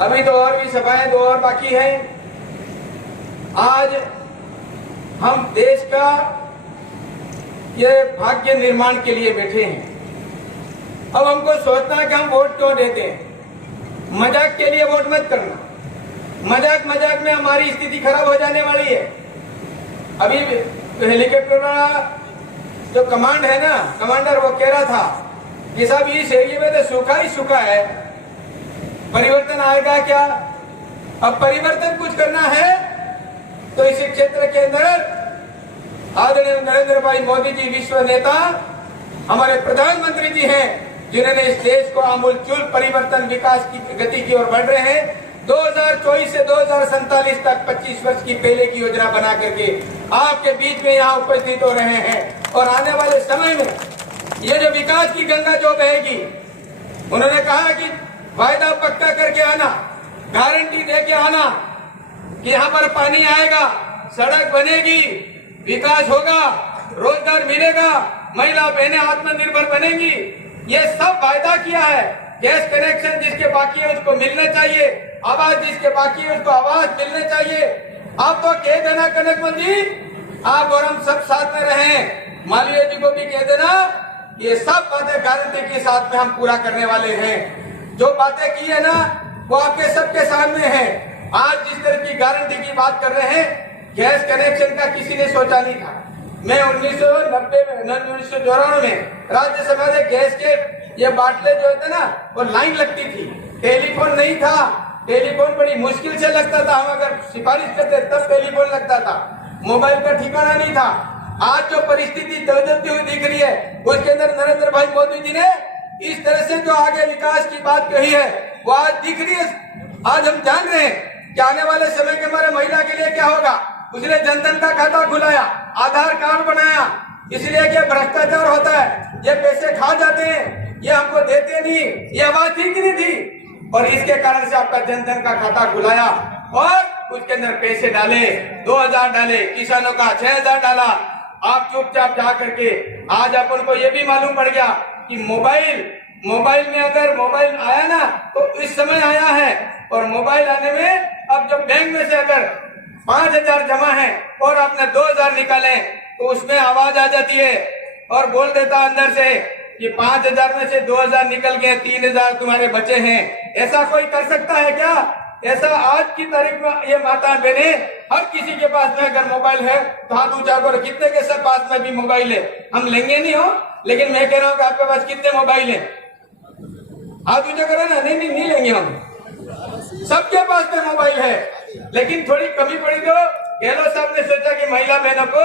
अभी तो और भी सभाएं 2 और बाकी हैं। आज हम देश का ये भाग्य निर्माण के लिए बैठे हैं। अब हमको सोचना है कि हम वोट क्यों देते हैं। मजाक के लिए वोट मत करना। मजाक में हमारी स्थिति खराब हो जाने वाली है। अभी हेलीकॉप्टर वाला जो कमांड है ना, कमांडर, वो कह रहा था कि साहब इस एरिया में तो सूखा ही सूखा है, परिवर्तन आएगा क्या? अब परिवर्तन कुछ करना है तो इस क्षेत्र के अंदर आदरणीय नरेंद्र भाई मोदी जी विश्व नेता, हमारे प्रधानमंत्री जी हैं, जिन्होंने इस देश को आमूलचूल परिवर्तन विकास की गति की ओर बढ़ रहे हैं। 2024 से 2047 तक 25 वर्ष की पहले की योजना बना करके आपके बीच में यहाँ उपस्थित हो रहे हैं। और आने वाले समय में ये जो विकास की गंगा जो बहेगी, उन्होंने कहा कि वायदा पक्का करके आना, गारंटी दे के आना कि यहाँ पर पानी आएगा, सड़क बनेगी, विकास होगा, रोजगार मिलेगा, महिला बहनें आत्मनिर्भर बनेंगी। ये सब वायदा किया है। गैस कनेक्शन जिसके बाकी है उसको मिलना चाहिए, आवाज जिसके बाकी है उसको आवाज मिलने चाहिए। आप तो कह देना कनकमल जी, आप और हम सब साथ में रहें। मालवीय जी को भी कह देना, ये सब बातें गारंटी के साथ में हम पूरा करने वाले हैं। जो बातें की है ना, वो आपके सबके सामने है। आज जिस तरह की गारंटी की बात कर रहे हैं, गैस कनेक्शन का किसी ने सोचा नहीं था। मैं 1994 में राज्यसभा से गैस के ये बाटले जो होते ना, वो लाइन लगती थी, टेलीफोन नहीं था। टेलीफोन बड़ी मुश्किल से लगता था, हम अगर सिफारिश करते तब टेलीफोन लगता था, मोबाइल का ठिकाना नहीं था। आज जो परिस्थिति बदलती हुई दिख रही है, उसके अंदर नरेंद्र भाई मोदी जी ने इस तरह से जो आगे विकास की बात कही है, वो आज दिख रही है। आज हम जान रहे हैं कि आने वाले समय के हमारे महिला के लिए क्या होगा। उसने जनधन का खाता खुलाया, आधार कार्ड बनाया, इसलिए कि भ्रष्टाचार होता है, ये पैसे खा जाते हैं, ये हमको देते नहीं, ये आवाज ठीक नहीं थी। और इसके कारण से आपका जनधन का खाता खुलाया और उसके अंदर पैसे डाले, 2000 डाले, किसानों का 6000 डाला। आप चुपचाप जा करके आज अपन को ये भी मालूम पड़ गया कि मोबाइल में अगर मोबाइल आया ना तो इस समय आया है। और मोबाइल आने में अब जब बैंक में से अगर 5000 जमा है और आपने 2000 निकाले तो उसमें आवाज आ जाती है और बोल देता अंदर से कि 5000 में से 2000 निकल गए, 3000 तुम्हारे बचे हैं। ऐसा कोई कर सकता है क्या? ऐसा आज की तारीख में ये माता बहने, हर किसी के पास में अगर मोबाइल है तो हाथ ऊंचा करो। कितने के सब पास में भी मोबाइल है? हम लेंगे नहीं हो, लेकिन मैं कह रहा हूँ कि आपके पास कितने मोबाइल है? हाथ ऊंचा करो ना। नहीं लेंगे हम। सबके पास में मोबाइल है, लेकिन थोड़ी कमी पड़ी तो गहलोत साहब ने सोचा कि महिला बहनों को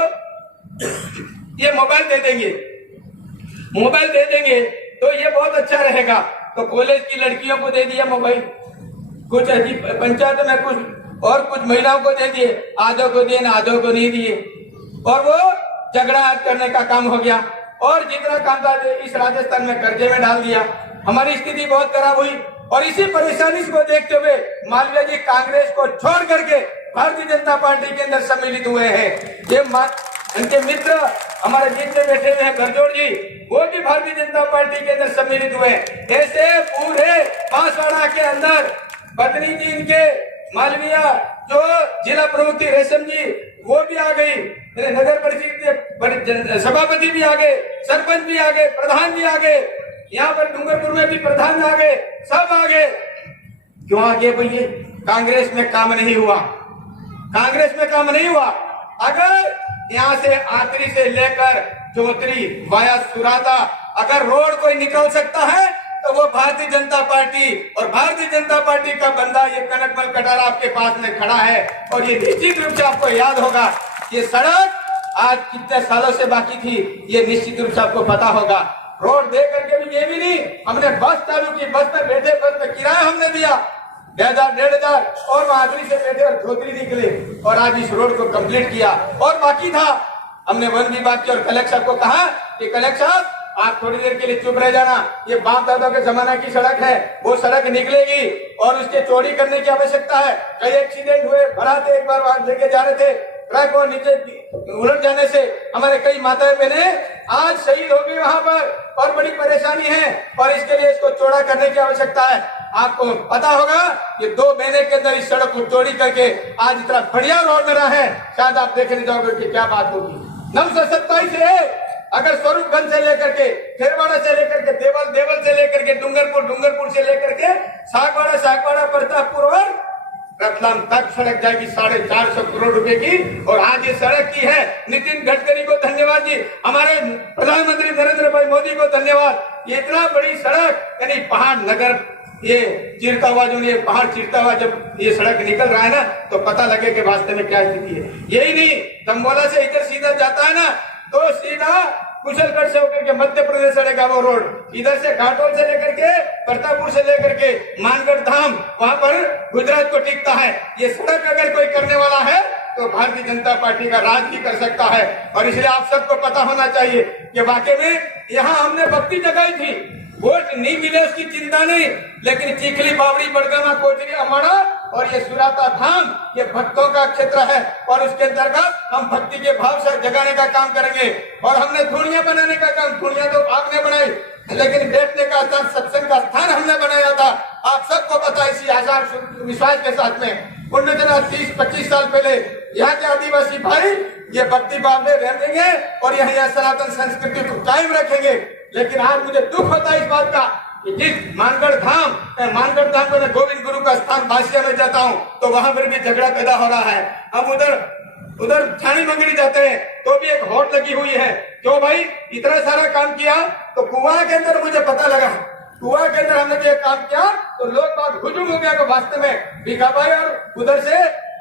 ये मोबाइल दे देंगे तो ये बहुत अच्छा रहेगा। तो कॉलेज की लड़कियों को दे दिया मोबाइल, कुछ पंचायत में कुछ महिलाओं को दे दिए, आधों को दिए, आधों को नहीं दिए, और वो झगड़ा करने का काम हो गया। और जितना काम था इस राजस्थान में कर्जे में डाल दिया। हमारी स्थिति बहुत खराब हुई। और इसी परेशानी को देखते हुए मालवीय जी कांग्रेस को छोड़ करके भारतीय जनता पार्टी के अंदर सम्मिलित हुए हैं। ये उनके मित्र हमारे बीच में बैठे हुए हैं गरजोड़ जी, वो भी भारतीय जनता पार्टी के अंदर सम्मिलित हुए। ऐसे पूरे बांसवाड़ा के अंदर पत्नी जी इनके मालवीय जो जिला प्रमुख थी रेशम जी, वो भी आ गई, नगर परिषद सभापति भी आ गए, सरपंच भी आ गए, प्रधान भी आ गए, यहाँ पर डूंगरपुर में भी प्रधान आ गए, सब आ गए। क्यों आ गए भैया? कांग्रेस में काम नहीं हुआ। अगर यहाँ से आतरी से लेकर चौतरी वाया सुराता अगर रोड कोई निकल सकता है तो वो भारतीय जनता पार्टी, और भारतीय जनता पार्टी का बंदा ये कनकमल कटारा आपके पास में खड़ा है। और ये निश्चित रूप से आपको याद होगा, ये सड़क आज कितने सालों से बाकी थी, ये निश्चित रूप से आपको पता होगा। रोड दे करके भी ये भी नहीं, हमने बस चालू की, बस में बैठे, बस में किराया हमने दिया 1000-1500 और महादरी से बैठे और धोतरी निकले और आज इस रोड को कंप्लीट किया। और बाकी था, हमने वन विभाग के और कलेक्टर साहब को कहा कि कलेक्टर साहब आप थोड़ी देर के लिए चुप रह जाना, ये बाप दादा के जमाना की सड़क है, वो सड़क निकलेगी और उसके चौड़ी करने की आवश्यकता है। कई एक्सीडेंट हुए, भराते एक बार वहां लेके जा रहे थे, ट्रक को नीचे उलट जाने से हमारे कई माताएं बहने आज शहीद हो गई वहां पर, और बड़ी परेशानी है, और इसके लिए इसको चौड़ा करने की आवश्यकता है। आपको पता होगा ये 2 महीने के अंदर इस सड़क को चौड़ी करके आज इतना बढ़िया रोड बना है, शायद आप देखने जाओगे कि क्या बात होगी। 927 है, अगर स्वरूपगंज से लेकर के, खेरवाड़ा से लेकर के, देवल से लेकर के, डूंगरपुर से लेकर के सागवाड़ा प्रतापपुर और रतलाम तक सड़क जाएगी 450 करोड़ रुपए की, और आज ये सड़क की है। नितिन गडकरी को धन्यवाद जी, हमारे प्रधानमंत्री नरेंद्र भाई मोदी को धन्यवाद। ये इतना बड़ी सड़क, यानी पहाड़ नगर ये चीरता हुआ, जो ये पहाड़ चीरता हुआ जब ये सड़क निकल रहा है ना, तो पता लगे कि वास्तव में क्या स्थिति है। यही नहीं, दंगोला से इधर सीधा जाता है ना, तो सीधा कुशलगढ़ से होकर के मध्य प्रदेश चढ़ेगा वो रोड, इधर से घाटोल से लेकर के, प्रतापपुर से लेकर के मानगढ़ धाम, वहां पर गुजरात को टिकता है। ये सड़क अगर कोई करने वाला है तो भारतीय जनता पार्टी का राज ही कर सकता है। और इसलिए आप सबको पता होना चाहिए कि वाकई में यहाँ हमने भक्ति जगाई थी, वोट नहीं मिले उसकी चिंता नहीं, लेकिन चीखली, बावड़ी, बड़गामा, कोचरी, अमाड़ा और ये सुराता धाम ये भक्तों का क्षेत्र है, और उसके अंतर्गत हम भक्ति के भाव से जगाने का काम करेंगे। और हमने धुनिया बनाने का काम, धुनिया तो आपने बनाई, लेकिन बैठने का स्थान, सत्संग का स्थान हमने बनाया था। आप सबको पता, इसी आचार विश्वास के साथ में 30-25 साल पहले यहाँ के आदिवासी भाई ये भक्ति भाव में रहेंगे और यहाँ सनातन संस्कृति को कायम रखेंगे। लेकिन आज मुझे दुख होता है इस बात का कि जिस मानगढ़ धाम को मैं गोविंद गुरु का स्थान बासिया में जाता हूँ, तो वहां पर भी झगड़ा पैदा हो रहा है। हम उधर छानी मंगरी जाते हैं तो भी एक होट लगी हुई है। क्यों भाई, इतना सारा काम किया तो कुआं के अंदर मुझे पता लगा, कुआं के अंदर हमने जो काम किया तो लोग बात हुजूम हो गया कि वास्तव में भीखा भाई और उधर से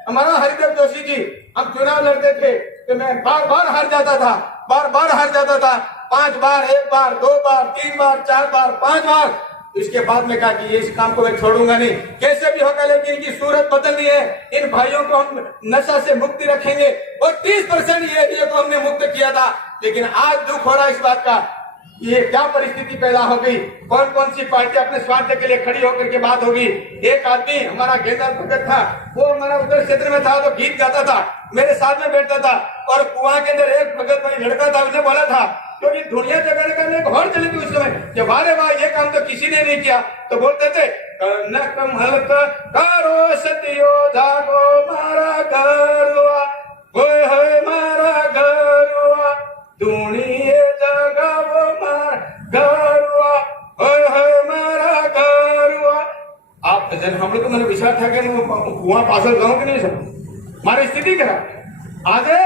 हमारा हरिदेव जोशी जी, हम चुनाव लड़ते थे तो मैं बार हार जाता था, बार हार जाता था, 5 बार, 1 बार, 2 बार, 3 बार, 4 बार, 5 बार। इसके बाद में कहा कि ये इस काम को मैं छोड़ूंगा नहीं, कैसे भी होगा, लेकिन इनकी सूरत बदलनी है। इन भाइयों को हम नशा से मुक्ति रखेंगे, और 30% ये एरिया को हमने मुक्त किया था। लेकिन आज दुख हो रहा है इस बात का, ये क्या परिस्थिति पैदा हो गई, कौन सी पार्टी अपने स्वार्थ के लिए खड़ी होकर के बात होगी। एक आदमी हमारा गेंदर भगत था, वो हमारा उत्तर क्षेत्र में था, तो गीत गाता था, मेरे साथ में बैठता था, और कुआं के अंदर एक भगत भाई लड़का था, उसने बोला था क्योंकि दुनिया जगह करने एक और चली थी उस समय कि वारे वाह ये काम तो किसी ने नहीं किया, तो बोलते थे कमल करो सतियो जागो मारा गरुआ, होय होय मारा गरुआ, दुनिया जगावो मारा गरुआ, होय होय मारा गरुआ। आप जन हम लोग तो मैंने विचार था कि कुआं पासल गाँव के नहीं सब हमारी स्थिति क्या आगे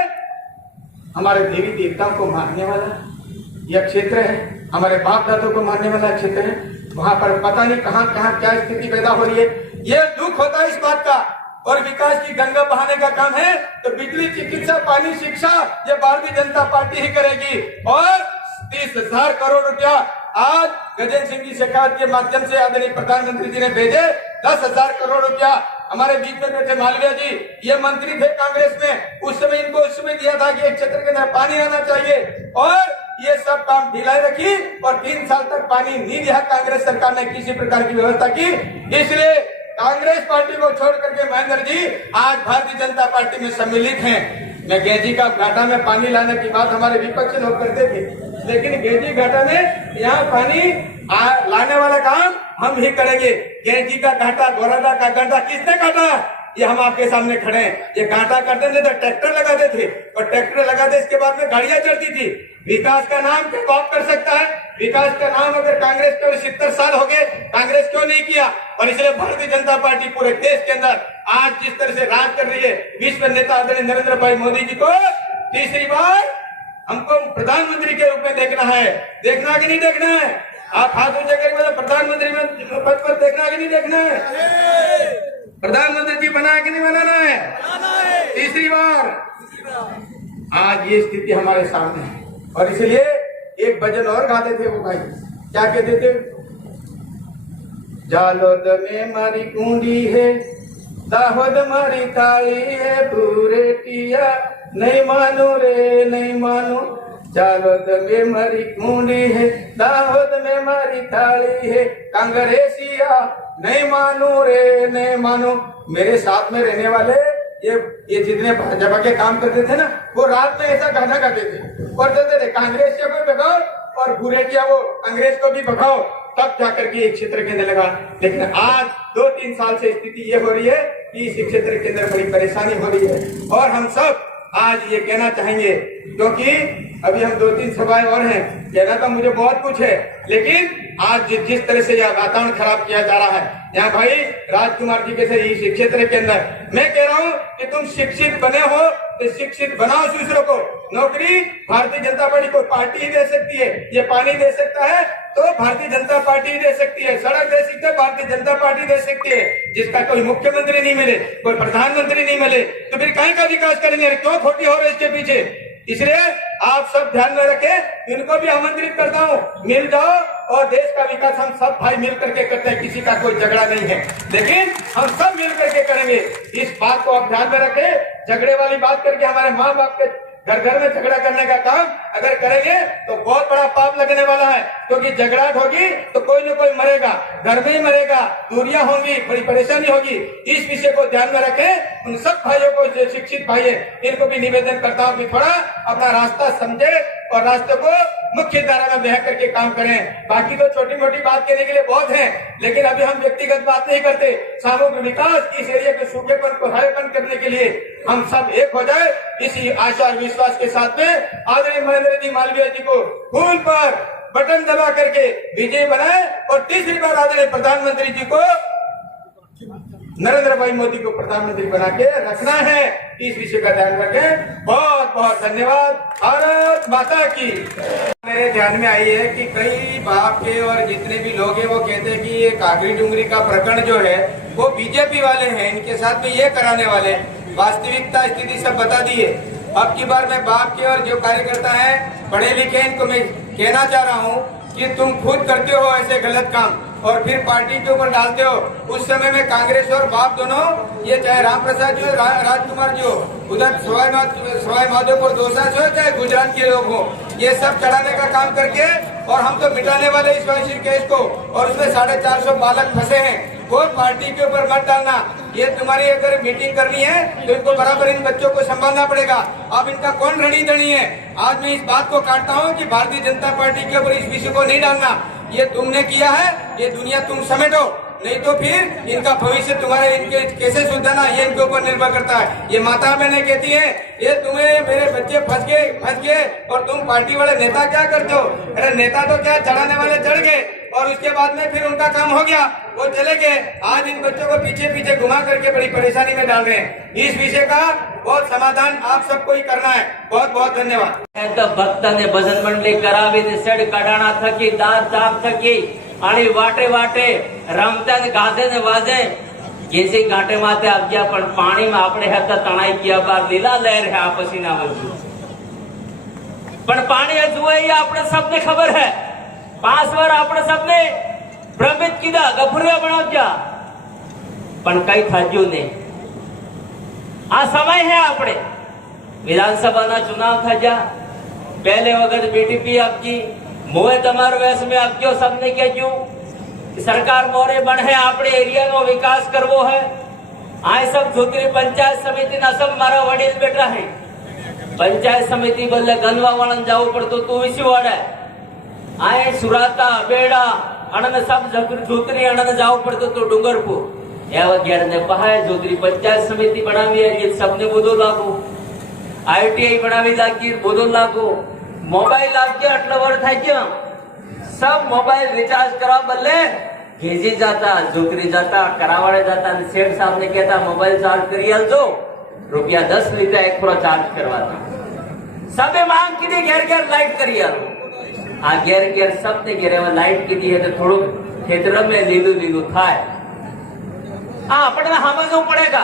हमारे देवी देवताओं को मानने वाला यह क्षेत्र है, हमारे बाप दादों को मानने वाला क्षेत्र है, वहां पर पता नहीं कहां क्या स्थिति पैदा हो रही है। ये दुख होता है इस बात का। और विकास की गंगा बहाने का काम है तो बिजली, चिकित्सा, पानी, शिक्षा ये भारतीय जनता पार्टी ही करेगी। और 30,000 करोड़ रुपया आज गजेंद्र सिंह की शिकायत के माध्यम से आदरणीय प्रधानमंत्री जी ने भेजे। 10,000 करोड़ रुपया हमारे बीच में बैठे मालवीय जी, ये मंत्री थे कांग्रेस में, उस समय इनको उस समय दिया था कि एक क्षेत्र के अंदर पानी आना चाहिए, और ये सब काम ढिलाई रखी और 3 साल तक पानी नहीं दिया कांग्रेस सरकार ने किसी प्रकार की व्यवस्था की। इसलिए कांग्रेस पार्टी को छोड़ करके महेंद्र जी आज भारतीय जनता पार्टी में सम्मिलित हैं। मैं गेंजी का घाटा में पानी लाने की बात हमारे विपक्ष लोग करते थे, लेकिन गेंजी घाटा में यहाँ पानी लाने वाला काम हम ही करेंगे। गेंजी का घाटा, गोराडा का घाटा किसने काटा? ये हम आपके सामने खड़े हैं। ये घाटा करते थे तो ट्रैक्टर लगाते थे, और ट्रैक्टर लगाते इसके बाद में गाड़ियां चलती थी। विकास का नाम क्या बाप कर सकता है? विकास का नाम अगर कांग्रेस को 70 साल हो गए, कांग्रेस क्यों नहीं किया? और इसलिए भारतीय जनता पार्टी पूरे देश के अंदर आज जिस तरह से राज कर रही है, विश्व नेता आदरणीय नरेंद्र भाई मोदी जी को तीसरी बार हमको प्रधानमंत्री के रूप में देखना है। देखना कि नहीं देखना है? आप हाथ ऊंचे करके प्रधानमंत्री में पद पर देखना कि नहीं देखना है? प्रधानमंत्री जी बना कि नहीं बनाना है? तीसरी बार। आज ये स्थिति हमारे सामने है, और इसलिए एक भजन और गाते थे वो भाई, क्या कहते थे? जालोद में मारी कुंडी है, दाहोद मारी ताली है, बुरेटिया नहीं मानो रे नहीं मानो। जालोद में मारी कुंडी है, दाहोद में मारी थाली है, कांग्रेसिया नहीं मानो रे नहीं मानो। मेरे साथ में रहने वाले ये जितने भाजपा के काम करते थे ना, वो रात में ऐसा गाना गाते थे और कहते थे कांग्रेस को भी भगाओ और बुरे किया वो अंग्रेज को भी भगाओ, तब जाकर के एक क्षेत्र के अंदर लगा। लेकिन आज 2-3 साल से स्थिति ये हो रही है कि इस क्षेत्र के अंदर बड़ी परेशानी हो रही है। और हम सब आज ये कहना चाहेंगे, क्योंकि अभी हम 2-3 सभाएं और हैं, कहना तो मुझे बहुत कुछ है, लेकिन आज जिस तरह से यह वातावरण खराब किया जा रहा है, यहाँ भाई राजकुमार जी के से इस क्षेत्र के अंदर मैं कह रहा हूँ कि तुम शिक्षित बने हो तो शिक्षित बनाओ दूसरों को। नौकरी भारतीय जनता पार्टी को पार्टी ही दे सकती है, ये पानी दे सकता है तो भारतीय जनता पार्टी दे सकती है, सड़क दे सकती है भारतीय जनता पार्टी दे सकती है। जिसका कोई मुख्यमंत्री नहीं मिले, कोई प्रधानमंत्री नहीं मिले, तो फिर कहीं का विकास करेंगे? क्यों खोटी हो रही है इसके पीछे? इसलिए आप सब ध्यान में रखें, इनको भी आमंत्रित करता हूँ, मिल जाओ और देश का विकास हम सब भाई मिल करके करते हैं, किसी का कोई झगड़ा नहीं है, लेकिन हम सब मिल करके करेंगे। इस बात को आप ध्यान में रखें। झगड़े वाली बात करके हमारे माँ बाप के घर में झगड़ा करने का काम अगर करेंगे तो बहुत बड़ा पाप लगने वाला है, क्योंकि झगड़ाहट होगी तो कोई न कोई मरेगा, घर में ही मरेगा, दूरियां होंगी, बड़ी परेशानी होगी। इस विषय को ध्यान में रखें। उन सब भाइयों को, जो शिक्षित भाई है, इनको भी निवेदन करता हूँ कि थोड़ा अपना रास्ता समझे और रास्ते को मुख्य धारा में बह करके काम करें। बाकी तो छोटी मोटी बात कहने के लिए बहुत है, लेकिन अभी हम व्यक्तिगत बात नहीं करते। सामूहिक विकास इस एरिया के सूखेपन को हरेपन करने के लिए हम सब एक हो जाए, इसी आशा और विश्वास के साथ में आदरणीय महेंद्र जी मालवीय जी को फूल पर बटन दबा करके विजय बनाए और तीसरी बार आदरणीय प्रधानमंत्री जी को, नरेंद्र भाई मोदी को प्रधानमंत्री बना के रखना है। इस विषय का ध्यान रखें। बहुत बहुत धन्यवाद। भारत माता की। मेरे ध्यान में आई है कि कई बाप के और जितने भी लोग हैं वो कहते हैं कि ये कागरी डूंगरी का प्रकरण जो है वो बीजेपी वाले हैं, इनके साथ में ये कराने वाले। वास्तविकता स्थिति सब बता दी है। अब की बार मैं बाप के और जो कार्यकर्ता है पढ़े लिखे, इनको मैं कहना चाह रहा हूँ कि तुम खुद करते हो ऐसे गलत काम और फिर पार्टी के ऊपर डालते हो। उस समय में कांग्रेस और बाप दोनों, ये चाहे राम प्रसाद जी हो, राजकुमार जी हो, उधर सवाई माधोपुर दोसा से हो, चाहे गुजरात के लोग हो, ये सब चढ़ाने का काम करके और हम तो मिटाने वाले इस वैश्य केस को, और उसमें 450 बालक फंसे हैं। वो पार्टी के ऊपर मत डालना। ये तुम्हारी अगर मीटिंग करनी है तो इनको बराबर इन बच्चों को संभालना पड़ेगा। अब इनका कौन ऋणी धनी है? आज मैं इस बात को काटता हूँ कि भारतीय जनता पार्टी के ऊपर इस विषय को नहीं डालना। ये तुमने किया है, ये दुनिया तुम समेटो, नहीं तो फिर इनका भविष्य तुम्हारे इनके कैसे सुधरना ये इनके ऊपर निर्भर करता है। ये माता बहने कहती है ये तुम्हें मेरे बच्चे फंस गए और तुम पार्टी वाले नेता क्या करते हो? अरे नेता तो क्या, चढ़ाने वाले चढ़ गए और उसके बाद में फिर उनका काम हो गया, वो चले गए। आज इन बच्चों को पीछे घुमा करके बड़ी परेशानी में डाल रहे हैं। इस विषय का बहुत समाधान आप सबको ही करना है। बहुत बहुत धन्यवाद। भक्त ने भजन मंडली करावी सेड कडाणा थकी दांत दाब थकी आणि वाटे वाटे रमता ने गाजे ने वाजे केसी घाटे माथे आप गया पण पानी में आपने हाथ तणाई किया बार लीला लहर है आपसी ना वजू पण पानी जुए ये आपने सबने खबर है। 5 बार आपने सबने भ्रमित कीधा गफुरिया बना दिया पण कई थाज्यू ने। आ समय है आपने विधानसभा ना चुनाव था जा पहले वक्त बीटीपी आपकी मोए तमार वैस में आपको सबने क्या क्यों सरकार मोरे बन है आपने एरिया नो विकास करवो है। आए सब झोतरी पंचायत समिति ना सब मारा वडील बैठा है। पंचायत समिति बदले गनवा वालन जाओ पड़तो तो विसी वाड़ा आए सुराता बेड़ा अणन सब झोतरी अणन जाओ पड़तो तो डूंगरपुर एवा घेर ने पहाय झोतरी पंचायत समिति बनावी है। ये सबने बोधो लागू आईटीआई बनावी लागी बोधो लागू मोबाइल आपके आटला वर था क्या सब मोबाइल रिचार्ज करा बल्ले घेजी जाता झोकरी जाता करावाड़े जाता सेठ साहब ने कहता मोबाइल चार्ज करिए जो रुपया 10 लीटर एक पूरा चार्ज करवाता सबे मांग की दी घेर लाइट करिए आ घेर सबने घेरे में लाइट की दी है तो थोड़ो खेतर में लीलू थाय। हाँ अपने समझવું પડેगा।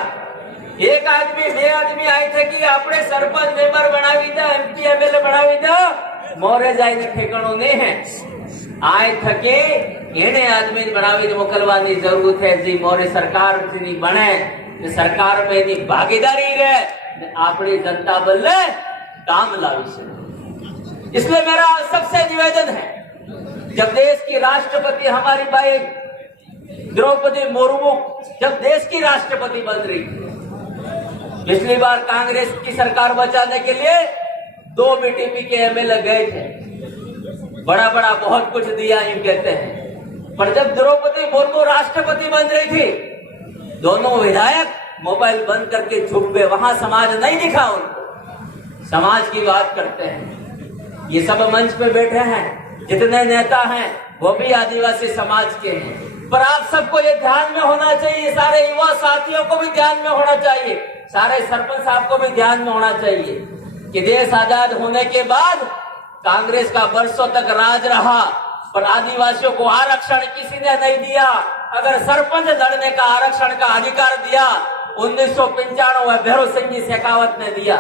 एक आदमी 2 आदमी आए थे कि आपने सरपंच मेंबर बनावी दे एमपी एमएलए बनावी दे मोरे जाए ठेकाणो नहीं है। आए थके एने आदमी बनावी मोकलवानी जरूरत है जी मोरे सरकार जी बने सरकार में नी भागीदारी रहे आपने जनता बल्ले काम लावी से। इसलिए मेरा सबसे निवेदन है जब देश की राष्ट्रपति हमारी भाई द्रौपदी मुर्मू जब देश की राष्ट्रपति बन रही पिछली बार कांग्रेस की सरकार बचाने के लिए 2 बीटीपी के एमएलए गए थे, बड़ा बड़ा बहुत कुछ दिया यूं कहते हैं। पर जब द्रौपदी मुर्मू राष्ट्रपति बन रही थी, दोनों विधायक मोबाइल बंद करके छुप गए। वहां समाज नहीं दिखा उनको। समाज की बात करते हैं। ये सब मंच पे बैठे हैं, जितने नेता हैं वो भी आदिवासी समाज के हैं। पर आप सबको ये ध्यान में होना चाहिए, सारे युवा साथियों को भी ध्यान में होना चाहिए, सारे सरपंच साहब को भी ध्यान में होना चाहिए कि देश आजाद होने के बाद कांग्रेस का वर्षों तक राज रहा, पर आदिवासियों को आरक्षण किसी ने नहीं दिया। अगर सरपंच लड़ने का आरक्षण का अधिकार दिया 1995 में भैरव सिंह जी शेखावत ने दिया।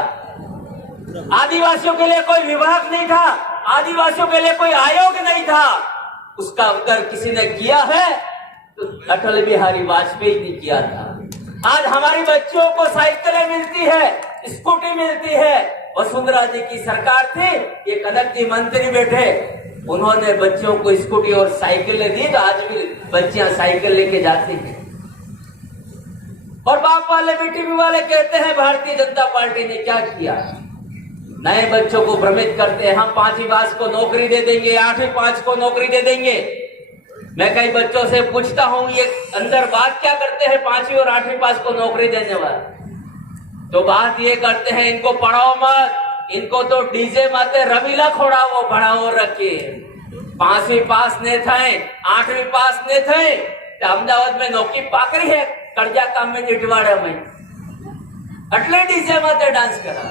आदिवासियों के लिए कोई विभाग नहीं था, आदिवासियों के लिए कोई आयोग नहीं था। उसका अगर किसी ने किया है तो अटल बिहारी वाजपेयी ने किया था। आज हमारी बच्चियों को साइकिलें मिलती है, स्कूटी मिलती है। वसुंधरा जी की सरकार थी, एक अलग जी मंत्री बैठे, उन्होंने बच्चों को स्कूटी और साइकिलें दी, तो आज भी बच्चियां साइकिल लेके जाती हैं। और बाप वाले बीटीपी वाले कहते हैं भारतीय जनता पार्टी ने क्या किया। नए बच्चों को भ्रमित करते हैं, हम 5वीं पास को नौकरी दे देंगे, 8वीं पास को नौकरी दे देंगे। मैं कई बच्चों से पूछता हूं ये अंदर बात क्या करते हैं 5वीं और 8वीं पास को नौकरी देने वाले? तो बात ये करते हैं इनको पढ़ाओ मत, इनको तो डीजे माते रमीला खोड़ाओ बढ़ाओ रखिए। 5वीं पास ने थे, 8वीं पास ने थे, तो अहमदाबाद में नौकरी पाकरी है, कर्जा काम में जिटवाड़ा में अटले डीजे माते डांस करा।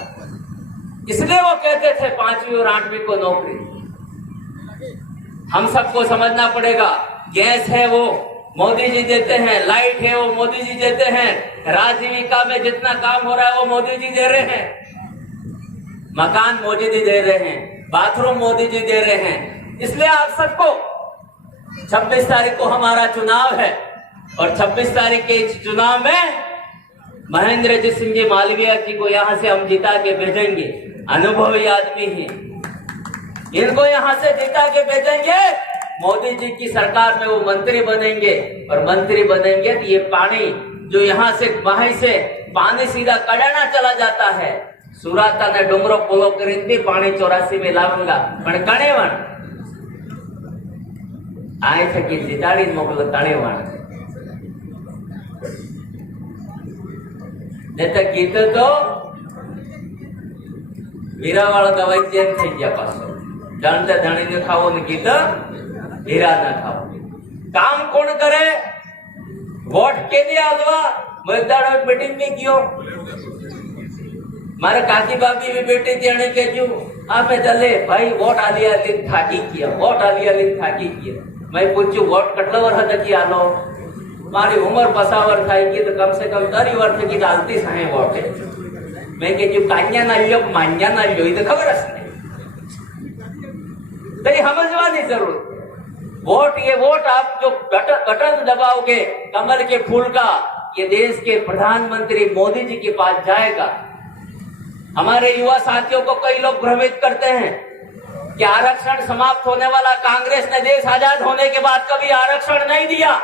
इसलिए वो कहते थे 5वीं और 8वीं को नौकरी। हम सबको समझना पड़ेगा, गैस है वो मोदी जी देते हैं, लाइट है वो मोदी जी देते हैं, राजीविका में जितना काम हो रहा है वो मोदी जी दे रहे हैं, मकान मोदी जी दे रहे हैं, बाथरूम मोदी जी दे रहे हैं। इसलिए आप सबको 26 तारीख को हमारा चुनाव है और 26 तारीख के इस चुनाव में महेंद्र सिंह जी मालवीय जी को यहाँ से हम जिता के भेजेंगे। अनुभवी आदमी है, इनको यहाँ से जिता के भेजेंगे। मोदी जी की सरकार में वो मंत्री बनेंगे और मंत्री बनेंगे तो ये पानी जो यहाँ से वहीं से पानी सीधा कड़ाना चला जाता है। सुराता ने डुमरो पोलो करी पानी 84 में लावंगा पण कणेवण आए थे कि जिताड़ी मोकलो कणेवण नहीं गीत तो વીરાવાળા દવાઈ ચેન્જ થઈ ગયા પાછો જાણતા જાણીને ખાવો ને ગીત હીરા ના ખાવો। કામ કોણ કરે? વોટ કેને આલવા? મતદાર મીટિંગ में ગયો, મારે કાકી બાબી भी બેઠી थी, એને કહેજો આપે ચલે ભાઈ વોટ આલી આલી થાકી ગયા, વોટ આલી આલી થાકી ગયા। मैं પૂછ્યું વોટ કેટલા વર્ષ હતી આલો? મારી ઉંમર 50 વર્ષ થઈ ગઈ, તો કમ से कम 30 વર્ષ की डालती है वोट। मैं कहती हूँ कान्या ना लियो मान्या ना लियो, ये तो खबर है नहीं, समझवानी जरूरत। वोट ये वोट आप जो बटन दबाओगे कमल के फूल का, ये देश के प्रधानमंत्री मोदी जी के पास जाएगा। हमारे युवा साथियों को कई लोग भ्रमित करते हैं कि आरक्षण समाप्त होने वाला, कांग्रेस ने देश आजाद होने के बाद कभी आरक्षण नहीं दिया।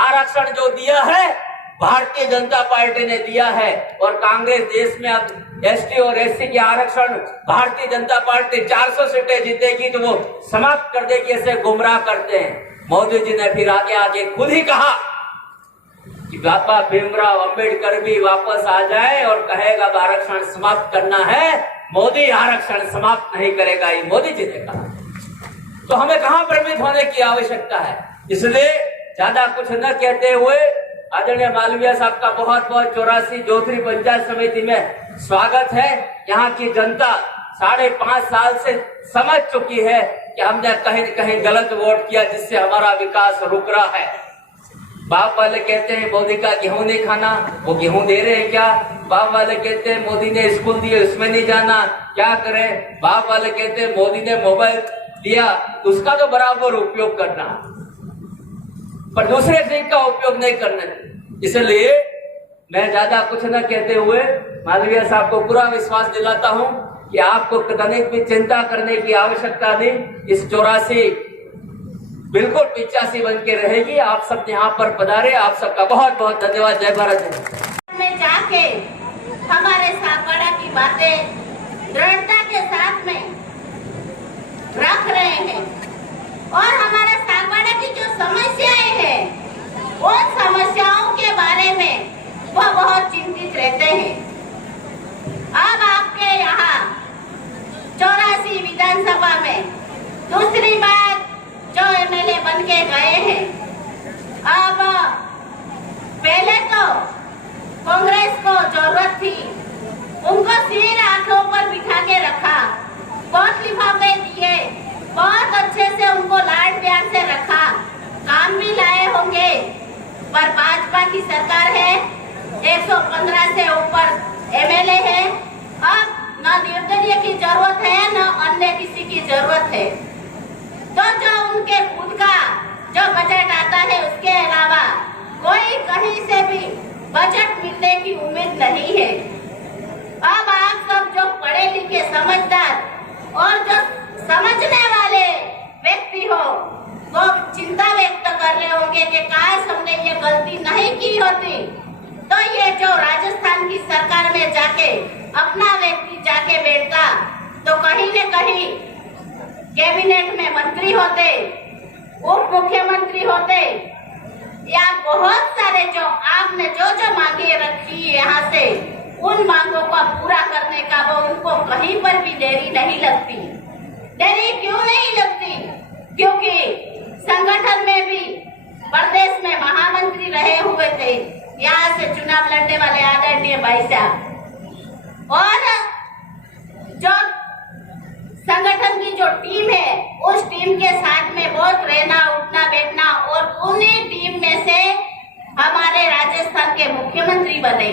आरक्षण जो दिया है भारतीय जनता पार्टी ने दिया है, और कांग्रेस देश में अब एसटी और एससी के आरक्षण भारतीय जनता पार्टी 400 सीटें जीतेगी तो वो समाप्त कर देगी, ऐसे गुमराह करते हैं। मोदी जी ने फिर आगे आगे खुद ही कहा कि बाबा भीमराव अंबेडकर भी वापस आ जाए और कहेगा आरक्षण समाप्त करना है, मोदी आरक्षण समाप्त नहीं करेगा, ये मोदी जी ने कहा। तो हमें कहां भ्रमित होने की आवश्यकता है। इसलिए ज्यादा कुछ न कहते हुए आदरणीय मालवीय साहब का बहुत बहुत 84 जोधरी पंचायत समिति में स्वागत है। यहाँ की जनता 5.5 साल से समझ चुकी है कि हमने कहीं न कहीं गलत वोट किया, जिससे हमारा विकास रुक रहा है। बाप वाले कहते हैं मोदी का गेहूं नहीं खाना, वो गेहूं दे रहे हैं क्या? बाप वाले कहते हैं मोदी ने स्कूल दिए उसमें नहीं जाना, क्या करें? बाप वाले कहते हैं मोदी ने मोबाइल दिया उसका तो बराबर उपयोग करना, पर दूसरे चीज का उपयोग नहीं करना। इसलिए मैं ज्यादा कुछ न कहते हुए मालवीय साहब को पूरा विश्वास दिलाता हूं कि आपको तनिक भी चिंता करने की आवश्यकता नहीं। इस 84 बिल्कुल 85 बन के रहेगी। आप सब यहाँ पर पधारे, आप सबका बहुत बहुत धन्यवाद। जय भारत। में जाके हमारे सागवाड़ा की बातें दृढ़ता के साथ में रख रहे हैं और हमारे सागवाड़ा की जो समस्याएं हैं उन समस्याओं के बारे में वह बहुत चिंतित रहते हैं। अब आपके यहाँ 84 विधानसभा में दूसरी बार जो एमएलए बन के गए हैं, अब पहले तो कांग्रेस को जरूरत थी, उनको सिर आंखों पर बिठा के रखा, बहुत लिफाफे दिए, बहुत अच्छे से उनको लाड प्यार से रखा, काम भी लाए होंगे। पर भाजपा की सरकार है, 115 से ऊपर एमएलए है, अब न निर्दलीय की जरूरत है न अन्य किसी की जरूरत है। तो जो उनके खुद का जो बजट आता है उसके अलावा कोई कहीं से भी बजट मिलने की उम्मीद नहीं है। अब आप सब जो पढ़े लिखे समझदार और जो समझने वाले व्यक्ति हो वो चिंता व्यक्त कर रहे होंगे कि काश हमने ये गलती नहीं की होती तो ये जो राजस्थान की सरकार में जाके अपना व्यक्ति जाके बैठता तो कहीं न कहीं कैबिनेट में मंत्री होते, उप मुख्यमंत्री होते, या बहुत सारे जो आपने जो मांगे रखी यहाँ से उन मांगों को पूरा करने का वो उनको कहीं पर भी देरी नहीं लगती। देरी क्यों नहीं लगती? क्योंकि संगठन में भी प्रदेश में महामंत्री रहे हुए थे, यहाँ से चुनाव लड़ने वाले आदरणीय भाई साहब, और जो संगठन की जो टीम है उस टीम के साथ में बहुत रहना उठना बैठना और उन्हीं टीम में से हमारे राजस्थान के मुख्यमंत्री बने।